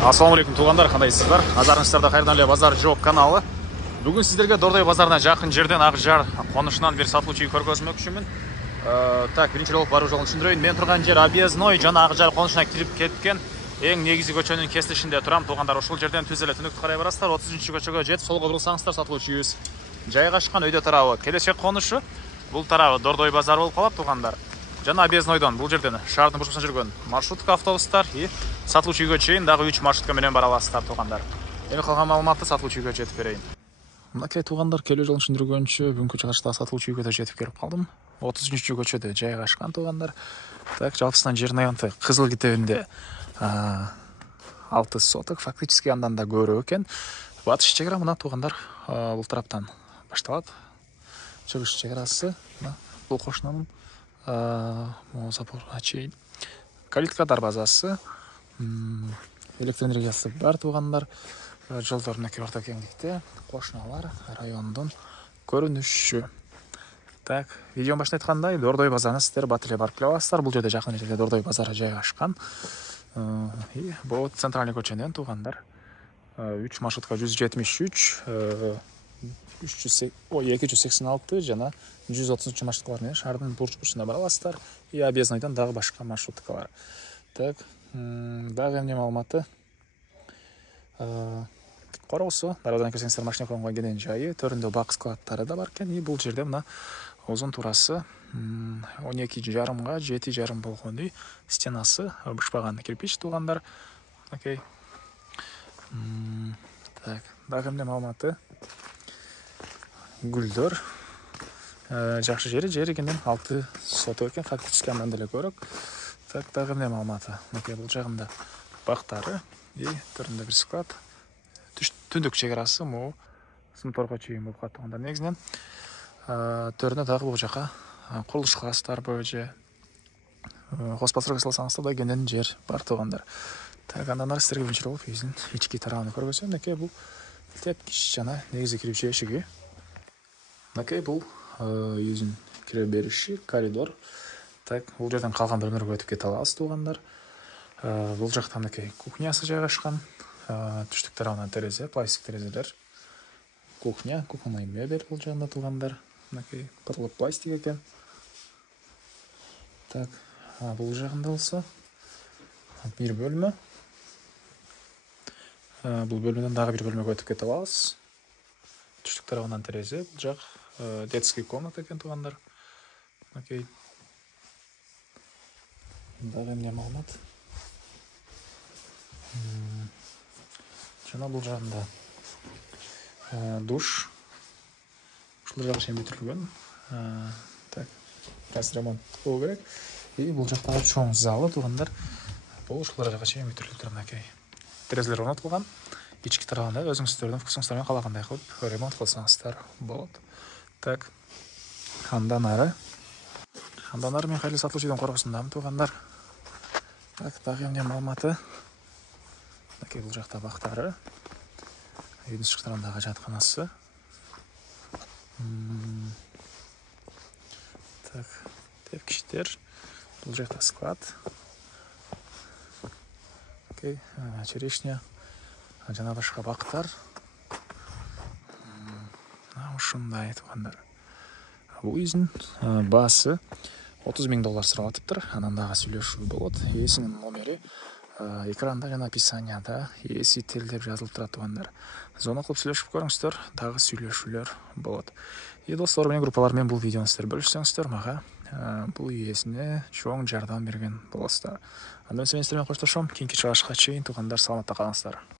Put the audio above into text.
Ассалаумалейкум туғандар, қандайсыздар? Назарыңыздарда қайырдан эле базар жоқ каналы. Бүгін сіздерге Дордой базарына жақын жерден Ақжар қонышынан бір сатылушы үй көргөзмөкчүмүн. Так, биринчи жолу баруу жолун түшүндүрөйүн. Мен турган жер Объездной жана Ақжар қонышына кирип кеткен эң негизи көчөнүн кесилишинде турам. Туғандар, ушул жерден түз эле түнүктү карай барасыздар. 30-көчөгө жетип, солго бурулсаңыздар сатылуучу үйүбүз жайгашкан. Өйдө тарабы келечек конушу, бул тарабы Дордой базар болуп калат туғандар. Жана Объезднойдон бул жерден шаардын бурчусунда жүргөн маршрутка автобустар и сатылуучу үйгө чейин дагы 3 маршрутка менен бара аласыздар туғандар. Эми калган маалыматты сатылуучу үйгө жетип берейин. Мынакей туғандар, келүү жолун түшүндүргөнчө бүгүнкү чыгышта сатылуучу үйгө да жетип келип калдым. 30-көчөдө жайгашкан туғандар. Так, жалпысынан жердин аянты Кызыл китебинде 6 соток, фактически андан да көбүрөөк экен. Батыш чек ара мына туғандар бул тараптан башталат. Чыгыш чек арасы бул кошунанын запорга чейин. Калитка дарбазасы, электр энергиясы бар туғандар. Жолдор мынакей орто кеңдикте, кошуналар, райондун көрүнүшү. Так, видеонун башында айткандай, Дордой базарына сиздер бат эле барып келе аласыздар. Бул жерде жакын жерде Дордой базары жайгашкан. И бул центральный көчөдөн туғандар 3 маршрутка 173, 286 жана 130 маршруткалар менен шаардын бурчусуна бара аласыздар. И Объезднойдон дагы башка маршруткалар. Так, дагы эмне маалыматы? Короосу, дарбазадан кирсеңиздер машина коюнга кенен жайы, төрүндө бак складтары да бар экен. И бул жерде мына узун турасы 12,5га 7,5 болгон үй, стенасы бышпаган кирпич туғандар. Окей. Так, дагы эмне маалыматы? Гүлдөр жакшы жери кенен 6 соток экен, фактически андан деле көбүрөөк. Так, дагы эмне маалыматы? Мынакей бул жагында бактары и төрүндө бир склад. Түндүк чек арасы могу сыныпторго чейин болуп калат туғандар. Негизинен төрүнө дагы бул жака курулуш класстарбы же хозпасторго салсаңыздар да кенен жер бар туғандар. Так, андан ары сиздерге биринчи болуп үйүбүздүн ички тарабын көргөзөм. Мынакей бул тепкич жана негизи кирүүчү эшиги. Мынакей бул үйүбүздүн кире бериши, коридор. Так, бул жерден калган бөлмөлөргө өтүп кете алабыз туғандар. Бул жакта мынакей кухнясы жайгашкан. Түштүк тарабынан терезе, пластик терезелер. Кухонный мебель бул жагында туғандар. Мынакей кырылып пластик экен. Так, бул жагында болсо бир бөлмө. Бул бөлмөдөн дагы бир бөлмөгө өтүп кете алабыз. Түштүк тарабынан терезе, бул жак детский комната экен туғандар. Мынакей. Дагы эмне маалымат? Жана бул жагында душ. Ушул жагы чейин бүтүрүлгөн. Так, biraz ремонт кылуу керек. И бул жактагы чоң залы туғандар. Бул ушул жагы чейин бүтүрүлүп тур. Мынакей терезелер орнотулган. Ички тарабында өзүңүздөрдүн вкусуңуздар менен каалагандай кылып ремонт кылсаңыздар болот. Так, андан ары мен кайрылуу сатылуучу үйдүн коргосундамын туғандар. Так, дагы эмне маалыматы? Мынакей бул жакта бактары. Үйдүн сырткы тарабындагы жатканасы. Так, тепкичтер. Бул жакта склад. Окей, черешня. Жана башка бактар. Ушундай туғандар. Бул үйдүн баасы $30,000 сурап атыптыр. Анан дагы сүйлөшүү болот. Ээсинин номери экранда жана описанияда ээси тилдеп жазылып турат туғандар. Звонок кылып сүйлөшүп көрүңүздөр, дагы сүйлөшүүлөр болот. И достор менен группалар менен бул видеону сиздер бөлүшсөңүздөр, мага бул ээсине чоң жардам берген болосуздар. Анда мен сиздер менен коштошом. Кийинки чыгышка чейин туғандар саламатта калыңыздар.